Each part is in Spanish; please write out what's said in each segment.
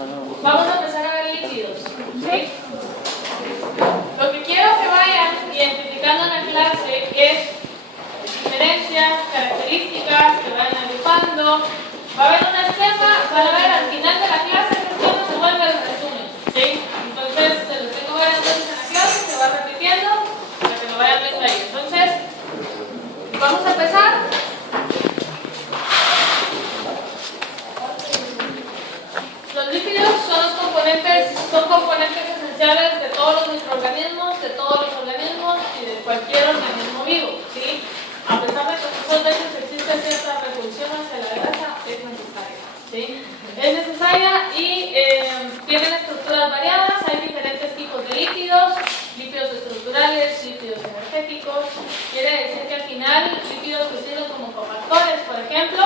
Vamos a empezar a ver líquidos, ¿sí? Lo que quiero que vayan identificando en la clase es diferencias, características, que vayan agrupando. Va a haber un esquema, van a ver al final de la clase que esquema se vuelve el resumen, ¿sí? Entonces, se los tengo varias veces en la clase, se va repitiendo para que lo vayan viendo ahí. Entonces, vamos a empezar. Los líquidos son componentes esenciales de todos los microorganismos, de todos los organismos y de cualquier organismo vivo, ¿sí? A pesar de que muchas veces existe cierta repulsión hacia la grasa, es necesaria, ¿sí? Es necesaria y tienen estructuras variadas, hay diferentes tipos de líquidos estructurales, líquidos energéticos. Quiere decir que al final líquidos que sirven como cofactores, por ejemplo,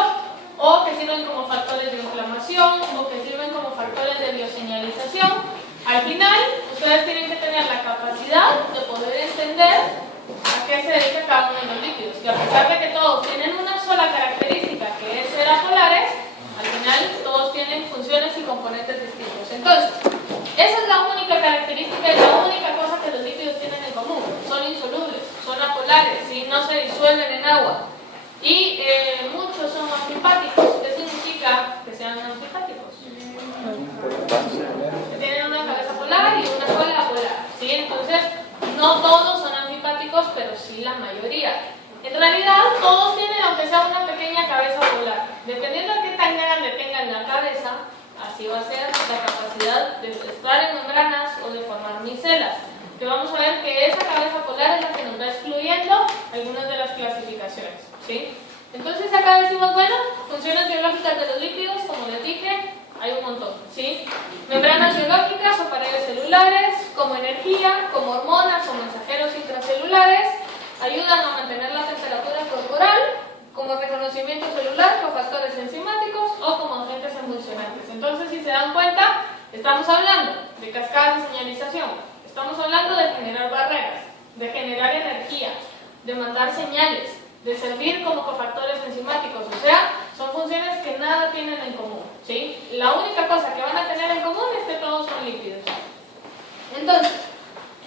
o que sirven como factores de inflamación, o que sirven como factores de bioseñalización. Al final, ustedes tienen que tener la capacidad de poder entender a qué se dedica cada uno de los líquidos. Y a pesar de que todos tienen una sola característica, que es ser apolares, al final todos tienen funciones y componentes distintos. Entonces, esa es la única característica y la única cosa que los líquidos tienen en común. Son insolubles, son apolares, ¿sí? No se disuelven en agua. Y muchos son antifáticos. ¿Qué significa que sean antifáticos? Que tienen una cabeza polar y una cola polar, ¿sí? Entonces, no todos son antifáticos, pero sí la mayoría. En realidad, todos tienen, aunque sea una pequeña cabeza polar. Dependiendo de qué tan grande tengan la cabeza, así va a ser la capacidad de estar en membranas o de formar micelas. Que vamos a ver que esa cabeza polar es la que nos va excluyendo algunas de las clasificaciones, ¿sí? Entonces acá decimos, bueno, funciones biológicas de los líquidos, como les dije, hay un montón, ¿sí? Membranas biológicas o paredes celulares, como energía, como hormonas o mensajeros intracelulares, ayudan a mantener la temperatura corporal, como reconocimiento celular, con factores enzimáticos o como agentes emulsionantes. Entonces, si se dan cuenta, estamos hablando de cascadas de señalización, estamos hablando de generar barreras, de generar energía, de mandar señales, de servir como cofactores enzimáticos, o sea, son funciones que nada tienen en común, ¿sí? La única cosa que van a tener en común es que todos son líquidos. Entonces,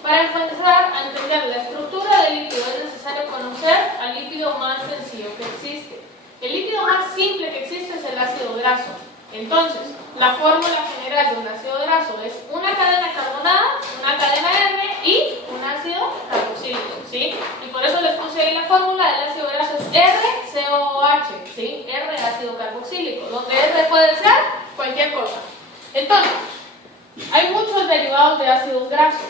para empezar a entender la estructura del líquido es necesario conocer al líquido más sencillo que existe. El líquido más simple que existe es el ácido graso. Entonces, la fórmula general de un ácido graso es una cadena carbonada, una cadena R y un ácido carboxílico, ¿sí? Y por eso les puse ahí la fórmula del ácido graso es RCOOH, ¿sí? R ácido carboxílico, donde R puede ser cualquier cosa. Entonces, hay muchos derivados de ácidos grasos.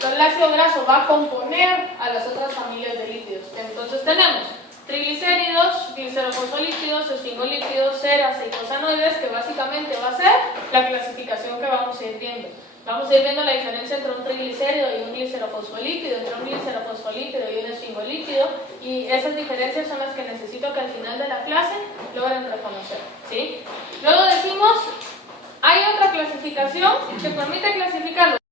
Pero el ácido graso va a componer a las otras familias de líquidos. Entonces tenemos triglicéridos, glicerofosfolípidos, esfingolípidos, ceras e eicosanoides, que básicamente va a ser la clasificación que vamos a ir viendo. Vamos a ir viendo la diferencia entre un triglicérido y un glicerofosfolípido, entre un glicerofosfolípido y un esfingolípido, y esas diferencias son las que necesito que al final de la clase logren reconocer, ¿sí? Luego decimos, hay otra clasificación que permite clasificarlo